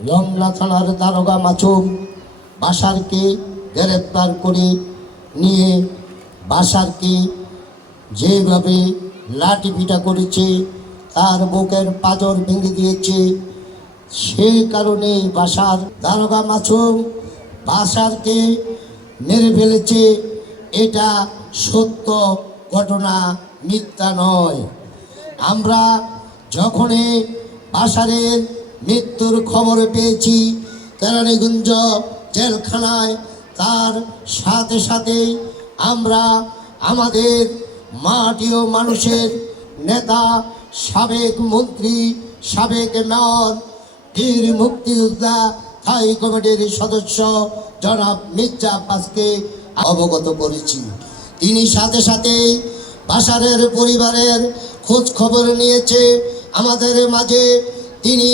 রমনা থানার দারোগা মাসুম বাশারকে গ্রেপ্তার করে নিয়ে বাশারকে যেভাবে লাঠি পিটা করেছে, তার বুকের পাঁজর ভেঙে দিয়েছে, সেই কারণে বাশার দারোগা মাসুম বাশারকে মেরে ফেলেছে। এটা সত্য ঘটনা, মিথ্যা নয়। আমরা যখনই বাশারের মৃত্যুর খবর পেয়েছি কেরানীগঞ্জ জেলখানায়, তার সাথে সাথেই আমরা আমাদের মাটি ও মানুষের নেতা, সাবেক মন্ত্রী, সাবেক মেয়র, বীর মুক্তিযোদ্ধা স্থায়ী কমিটির সদস্য জনাব মির্জা আব্বাসকে অবগত করেছি। তিনি সাথে সাথেই বাশারের পরিবারের খোঁজ খবর নিয়েছে আমাদের মাঝে। তিনি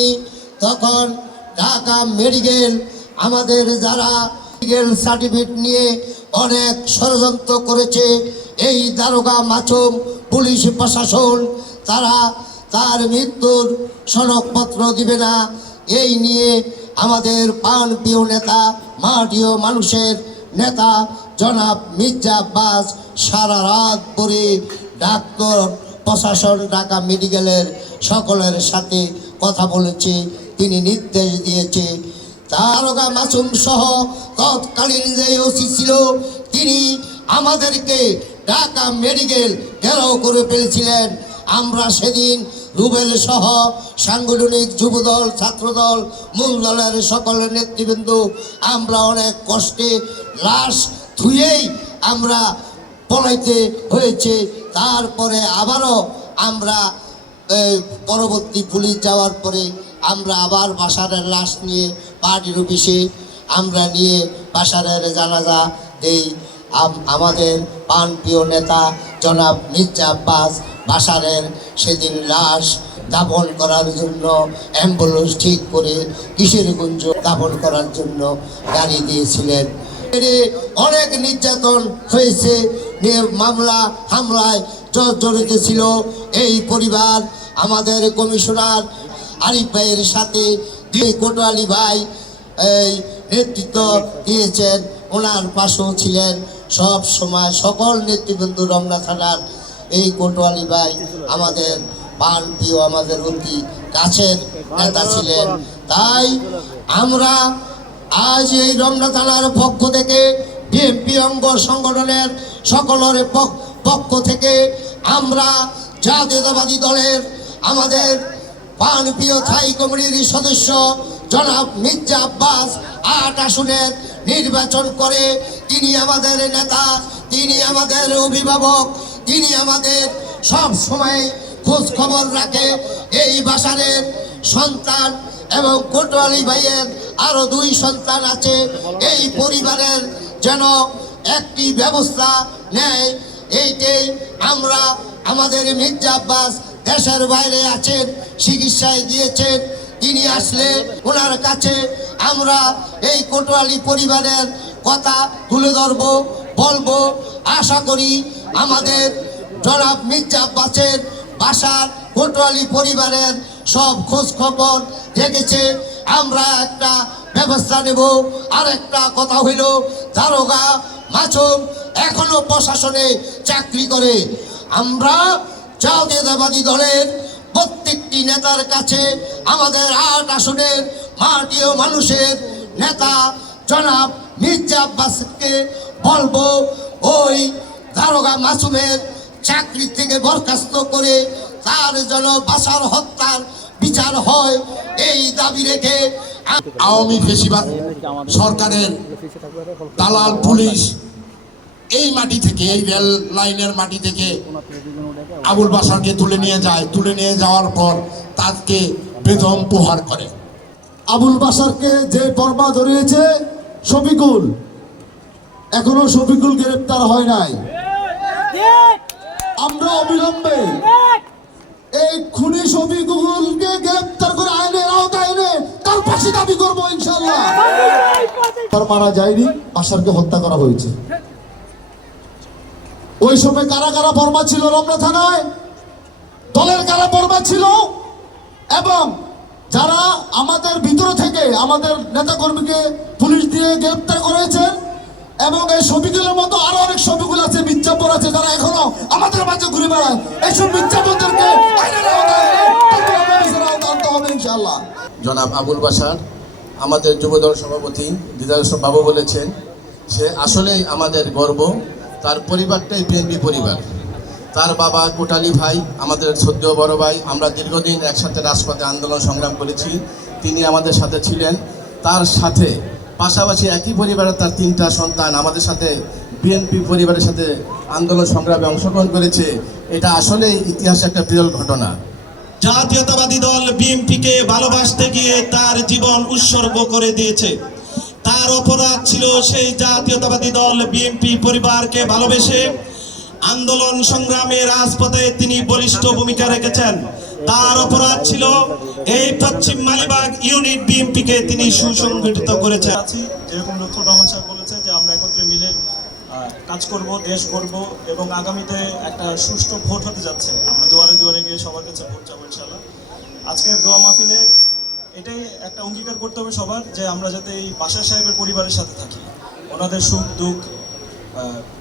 তখন ঢাকা মেডিকেল, আমাদের যারা মেডিকেল সার্টিফিকেট নিয়ে অনেক ষড়যন্ত্র করেছে এই দারোগা মাসুম, পুলিশ প্রশাসন, তারা তার মৃত্যুর সনদপত্র দিবে না, এই নিয়ে আমাদের প্রাণপ্রিয় নেতা, মাটি ও মানুষের নেতা জনাব মির্জা আব্বাস সারা রাত পরে ডাক্তার, প্রশাসন, ঢাকা মেডিকেলের সকলের সাথে কথা বলেছে। তিনি নির্দেশ দিয়েছে দারোগা মাসুম সহ তৎকালীন যে ওসি ছিল তিনি আমাদেরকে ঢাকা মেডিকেল ঘেরাও করে ফেলেছিলেন। আমরা সেদিন রুবেল সহ সাংগঠনিক যুবদল, ছাত্রদল, মূল দলের সকলের নেতৃবৃন্দ আমরা অনেক কষ্টে লাশ ধুয়েই আমরা পলাইতে হয়েছে। তারপরে আবারও আমরা পরবর্তী পুলিশ যাওয়ার পরে আমরা আবার বাশারের লাশ নিয়ে পার্টির অফিসে আমরা নিয়ে বাশারের জানাজা দেই। আমাদের প্রাণপ্রিয় নেতা জনাব মির্জা আব্বাস বাশারের সেদিন লাশ দাফন করার জন্য অ্যাম্বুলেন্স ঠিক করে কিশোরগঞ্জ দাফন করার জন্য গাড়ি দিয়েছিলেন। অনেক নির্যাতন হয়েছে, মামলা হামলায় জড়িত ছিল এই পরিবার। আমাদের কমিশনার আরিফ ভাইয়ের সাথে কোটওয়ালি ভাই এই নেতৃত্ব দিয়েছেন, ওনার পাশেও ছিলেন সব সময় সকল নেতৃবৃন্দ। রমনা থানার এই কোটওয়ালি ভাই আমাদের প্রাণপ্রিয়, আমাদের অতি কাছের নেতা ছিলেন। তাই আমরা আজ এই রমনা থানার পক্ষ থেকে, বিএনপি অঙ্গ সংগঠনের সকলের পক্ষ থেকে আমরা জাতীয়তাবাদী দলের আমাদের প্রাণপ্রিয় স্থায়ী কমিটির সদস্য জনাব মির্জা আব্বাস ৮ আসনের নির্বাচন করে, তিনি আমাদের নেতা, তিনি আমাদের অভিভাবক, তিনি আমাদের সব সময় খোঁজ খবর রাখে। এই বাশারের সন্তান এবং কোটওয়ালি ভাইয়ের আরো 2 সন্তান আছে, এই পরিবারের যেন একটি ব্যবস্থা নেয়, এইটাই আমরা আমাদের মির্জা আব্বাস দেশের বাইরে আছেন, চিকিৎসায় গিয়েছেন, তিনি আসলে ওনার কাছে আমরা এই কোটওয়ালি পরিবারের কথা তুলে ধরবো, বলবো। আশা করি আমাদের জনাব মির্জা আব্বাসের বাসার কোটওয়ালি পরিবারের সব খোঁজ খবর রেখেছে, আমরা একটা ব্যবস্থা নেব। আর একটা কথা হইল, দারোগা মাসুম এখনো প্রশাসনে চাকরি করে। আমরা জাতীয়তাবাদী দলের প্রত্যেকটি নেতার কাছে আমাদের ৮ আসনের মাটি ও মানুষের নেতা জনাব মির্জা আব্বাসকে বলবো, ওই দারোগা মাসুমের চাকরি থেকে বরখাস্ত করে তার যেন বাশার হত্যার বিচার হয়, এই দাবি রেখে আওয়ামী ফেসিবাদ সরকারের দালাল পুলিশ এই মাটি থেকে, এই রেল লাইনের মাটি থেকে আবুল বাশারকে তুলে নিয়ে যায়। তুলে নিয়ে যাওয়ার পর তাকে বেদম প্রহার করে। আবুল বাশারকে যে বর্মা ধরিয়েছে শফিকুল, এখনো শফিকুল গ্রেপ্তার হয় নাই। আমরা অবিলম্বে এই খুনি শফিকুলকে গ্রেপ্তার করে আইনের আওতায় এনে তার ফাঁসি দাবি করবো ইনশাআল্লাহ। তার মারা যায়নি, বাশারকে হত্যা করা হয়েছে। ওই সময় কারা কারা বর্মা ছিল রমনা থানায়, দলের কারা বর্মা ছিল এবং যারা আমাদের ভিতর থেকে আমাদের নেতাকর্মীকে পুলিশ দিয়ে গ্রেপ্তার করেছেন, এবং এই শফিকুলের মতো আরো অনেক শফিকুল আছে, মির্জাপুর আছে, যারা এখনো আমাদের মাঝে ঘুরে বেড়ায়। এইসব মির্জাপুরদেরকে আইনের আওতায় এনে তাদের অপরাধের আওতায় আনতে হবে ইনশাআল্লাহ। জনাব আবুল বাশার আমাদের যুবদল সভাপতি দিদার বাবু বলেছেন, সে আসলেই আমাদের গর্ব। তার পরিবারটাই বিএনপি পরিবার। তার বাবা কোটালী ভাই আমাদের সদ্য বড় ভাই, আমরা দীর্ঘদিন একসাথে রাজপথে আন্দোলন সংগ্রাম করেছি, তিনি আমাদের সাথে ছিলেন। তার সাথে পাশাপাশি একই পরিবারের তার 3টা সন্তান আমাদের সাথে বিএনপি পরিবারের সাথে আন্দোলন সংগ্রামে অংশগ্রহণ করেছে। এটা আসলেই ইতিহাসে একটা বিরল ঘটনা। জাতীয়তাবাদী দল বিএনপিকে ভালোবাসতে গিয়ে তার জীবন উৎসর্গ করে দিয়েছে। তার অপরাধ ছিল সেই জাতীয়তাবাদী দল বিএনপি পরিবারকে ভালোবেসে আন্দোলন সংগ্রামে রাজপথে তিনি বলিষ্ঠ ভূমিকা রেখেছেন। তার অপরাধ ছিল এই পশ্চিম মালিবাগ ইউনিট বিএনপিকে তিনি সুসংগঠিত করেছেন। যেরকম ডক্টর রহমান সাহেব বলেছে যে আমরা একত্রে মিলে কাজ করব, দেশ করব, এবং আগামীতে একটা সুষ্ঠু ভোট হতে যাচ্ছে। আমরা দুয়ারে দুয়ারে গিয়ে সবার কাছে ভোট চাবো ইনশাআল্লাহ। আজকের দোয়া মাহফিলে এটাই একটা অঙ্গীকার করতে হবে সবার, যে আমরা যাতে এই বাশার সাহেবের পরিবারের সাথে থাকি, ওনাদের সুখ দুঃখ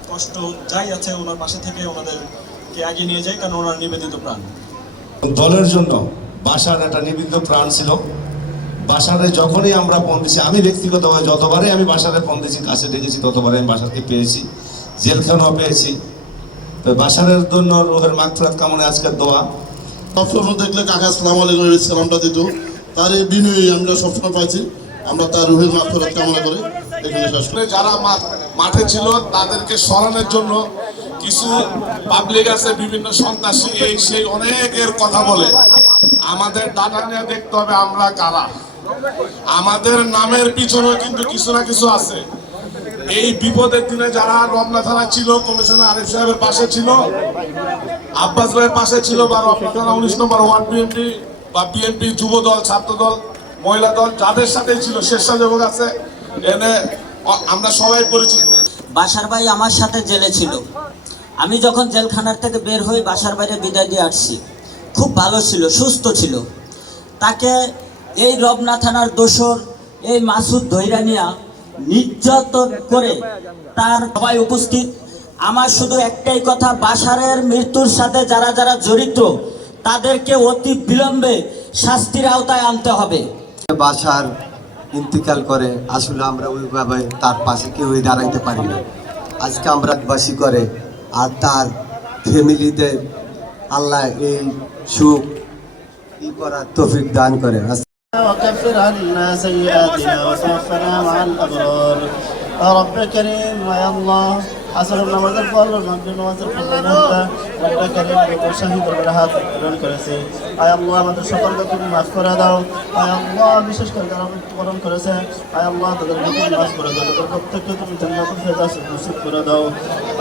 কষ্ট যাই আছে ওনার পাশে থেকে ওনাদেরকে এগিয়ে নিয়ে যাই, কারণ ওনার নিবেদিত প্রাণ। দলের জন্য বাশার একটা নিবেদিত প্রাণ ছিল। বাশারে যখনই আমরা ফোন দিছি, আমি ব্যক্তিগতভাবে যতবারই আমি বাশারে ফোন দিয়েছি, কাছে ডেকেছি, ততবারই আমি বাশারকে পেয়েছি, জেলখানাও পেয়েছি। তো বাশারের জন্য রুহের মাগফিরাত কামনায় আজকের দোয়া। সবসময় দেখলে কাকা আসসালামু আলাইকুম সালামটা দিত, তার এই বিনয়ী আমরা সবসময় পাইছি। আমরা তার রুহের মাগফিরাত কামনা করে এখানে শেষ করি। যারা মাঠে ছিল তাদেরকে সরানোর জন্য কিছু পাবলিক আছে, বিভিন্ন সন্ত্রাসী এই সেই অনেকের কথা বলে। আমাদের ডাটা নিয়ে দেখতে হবে আমরা কারা। আমাদের নামের পিছনে কিন্তু কিছু না কিছু আছে। এই বিপদের দিনে যারা রমনা থানা ছিল, কমিশনার আরিফ সাহেবের পাশে ছিল, আব্বাস ভাইয়ের পাশে ছিল, বা রমনা থানা 19 নম্বর ওয়ার্ড বিএনপি বা বিএনপি যুব দল, ছাত্র দল, মহিলা দল, যাদের সাথে ছিল, স্বেচ্ছাসেবক আছে, এনে আমরা সবাই পরিচিত। বাশার ভাই আমার সাথে জেলে ছিল। আমি যখন জেলখানার থেকে বের হই বাশার বাইরে বিদায় দিয়ে আসছি। খুব ভালো ছিল, সুস্থ ছিল। তাকে এই রমনা থানার দোসর এই মাসুদ ধৈরানিয়া নির্যাতন করে তার সবাই উপস্থিত। আমার শুধু একটাই কথা, বাশারের মৃত্যুর সাথে যারা যারা জড়িত তাদেরকে অতি বিলম্বে শাস্তির আওতায় আনতে হবে। বাশার ইন্তিকাল করে, আসলে আমরা ওইভাবে তার পাশে কেউই দাঁড়াইতে পারি না। আজকে আমরা বাসী করে, আর তার ফ্যামিলিতে আল্লাহ এই সুখ করার তৌফিক দান করে। وكفر عنا سيئاتنا وتوفنا مع الأبرار يا رب كريم يا الله حسن نماز الفضل المغرب نماز الفضل رب كريم بكل شهيد البرهات رن করেছে। আয় আল্লাহ আমাদের সকলকে তুমি মাফ করে দাও। আয় আল্লাহ বিশেষ করে যারা মৃত্যুবরণ করেছে, আয় আল্লাহ তাদেরকে তুমি মাফ করে দাও, তাদের প্রত্যেককে তুমি জান্নাতুল ফেরদাউস নসিব করে দাও।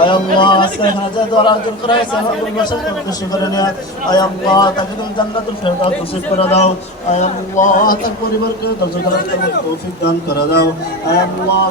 আয় আল্লাহ আজকে এখানে যে দোয়া আয়োজন করা হয়েছে আবুল বাশার উদ্দেশ্য করে নিয়ে, আয় আল্লাহ তাকে তুমি জান্নাতুল ফেরদাউস নসিব করে দাও। আয় আল্লাহ তার পরিবারকে ধৈর্য ধরার তৌফিক দান করে দাও। আয় আল্লাহ